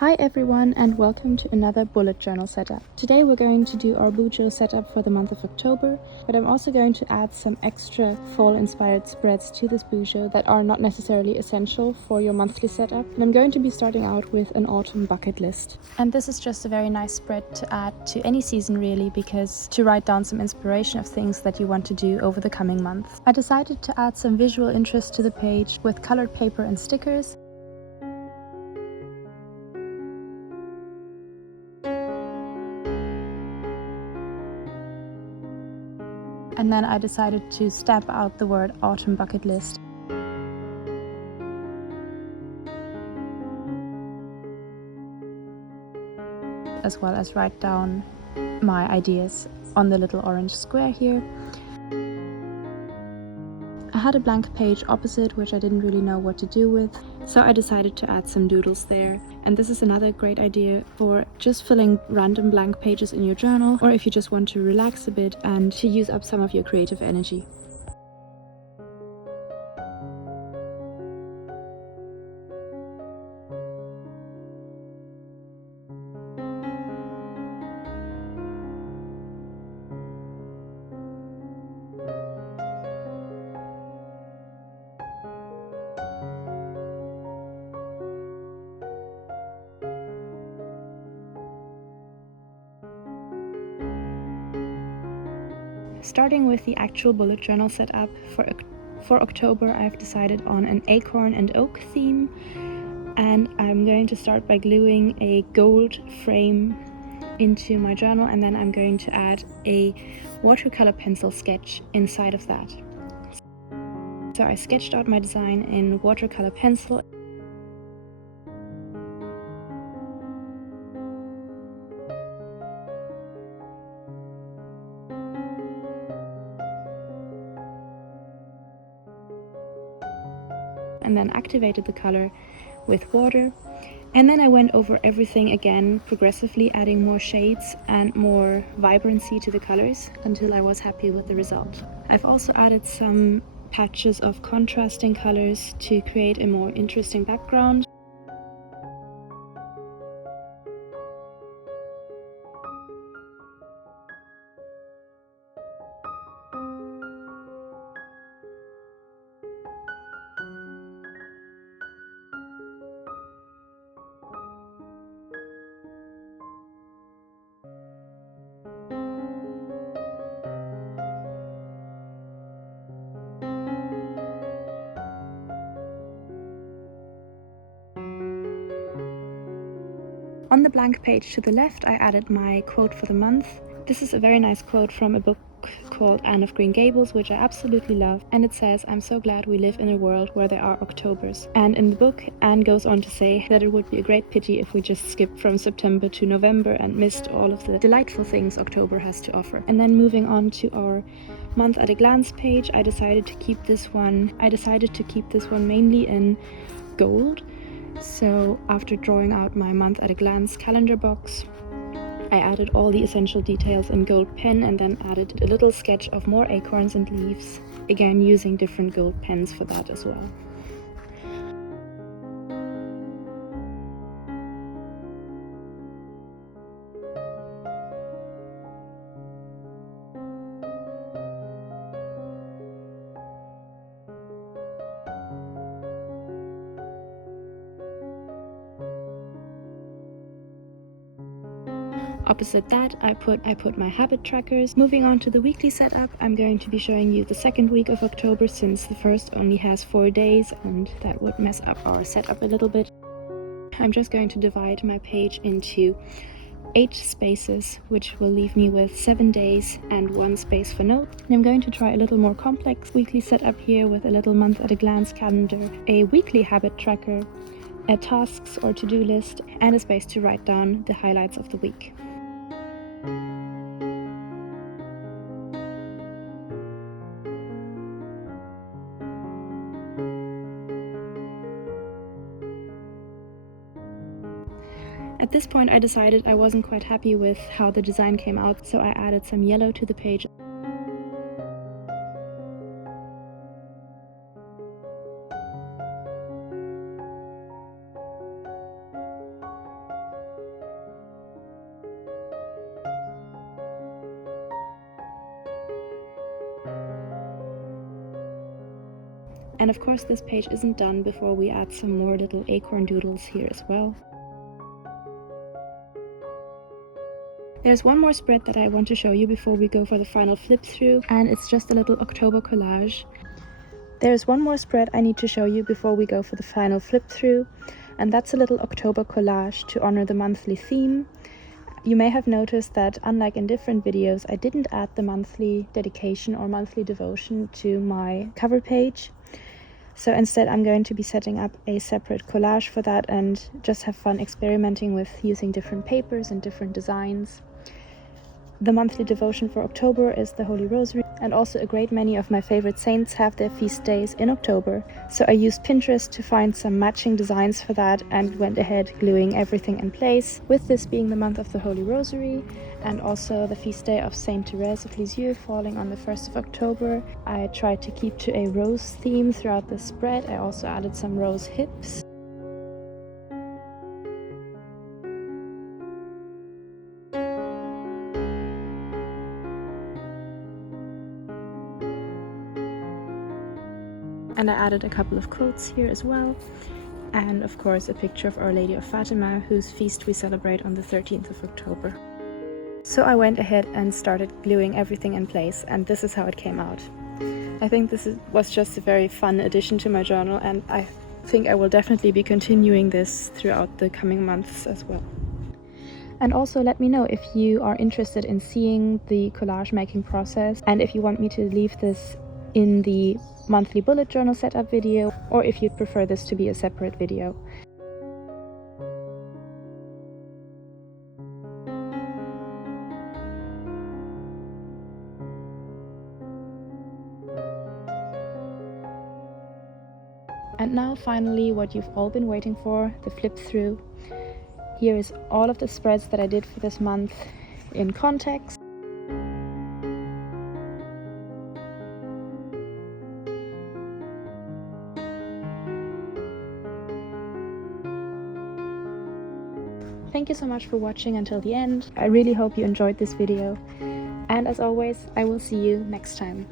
Hi everyone and welcome to another bullet journal setup. Today we're going to do our BuJo setup for the month of October, but I'm also going to add some extra fall inspired spreads to this BuJo that are not necessarily essential for your monthly setup. And I'm going to be starting out with an autumn bucket list. And this is just a very nice spread to add to any season really, because to write down some inspiration of things that you want to do over the coming month. I decided to add some visual interest to the page with colored paper and stickers. And then I decided to stamp out the word autumn bucket list. As well as write down my ideas on the little orange square here. I had a blank page opposite which I didn't really know what to do with, so I decided to add some doodles there. And this is another great idea for just filling random blank pages in your journal, or if you just want to relax a bit and to use up some of your creative energy. Starting with the actual bullet journal setup for October, I've decided on an acorn and oak theme, and I'm going to start by gluing a gold frame into my journal, and then I'm going to add a watercolor pencil sketch inside of that. So I sketched out my design in watercolor pencil. And then activated the color with water, and then I went over everything again, progressively adding more shades and more vibrancy to the colors until I was happy with the result. I've also added some patches of contrasting colors to create a more interesting background. On the blank page to the left, I added my quote for the month. This is a very nice quote from a book called Anne of Green Gables, which I absolutely love, and it says, "I'm so glad we live in a world where there are Octobers." And in the book, Anne goes on to say that it would be a great pity if we just skipped from September to November and missed all of the delightful things October has to offer. And then moving on to our month at a glance page, I decided to keep this one mainly in gold. So after drawing out my month at a glance calendar box, I added all the essential details in gold pen and then added a little sketch of more acorns and leaves, again using different gold pens for that as well. Opposite that, I put my habit trackers. Moving on to the weekly setup, I'm going to be showing you the second week of October, since the first only has 4 days and that would mess up our setup a little bit. I'm just going to divide my page into 8 spaces, which will leave me with 7 days and 1 space for notes. And I'm going to try a little more complex weekly setup here with a little month at a glance calendar, a weekly habit tracker, a tasks or to-do list, and a space to write down the highlights of the week. At this point I decided I wasn't quite happy with how the design came out, so I added some yellow to the page. And of course this page isn't done before we add some more little acorn doodles here as well. There's one more spread that I want to show you before we go for the final flip through, and it's just a little October collage. There's one more spread I need to show you before we go for the final flip through, and that's a little October collage to honor the monthly theme. You may have noticed that, unlike in different videos, I didn't add the monthly dedication or monthly devotion to my cover page. So instead I'm going to be setting up a separate collage for that and just have fun experimenting with using different papers and different designs. The monthly devotion for October is the Holy Rosary, and also a great many of my favorite saints have their feast days in October. So I used Pinterest to find some matching designs for that and went ahead gluing everything in place. With this being the month of the Holy Rosary and also the feast day of Saint Therese of Lisieux falling on the 1st of October, I tried to keep to a rose theme throughout the spread. I also added some rose hips. And I added a couple of quotes here as well, and of course a picture of Our Lady of Fatima, whose feast we celebrate on the 13th of October. So I went ahead and started gluing everything in place, and this is how it came out. I think this was just a very fun addition to my journal, and I think I will definitely be continuing this throughout the coming months as well. And also let me know if you are interested in seeing the collage making process, and if you want me to leave this in the monthly bullet journal setup video, or if you'd prefer this to be a separate video. And now finally what you've all been waiting for, the flip through. Here is all of the spreads that I did for this month in context. Thank you so much for watching until the end. I really hope you enjoyed this video. And as always, I will see you next time.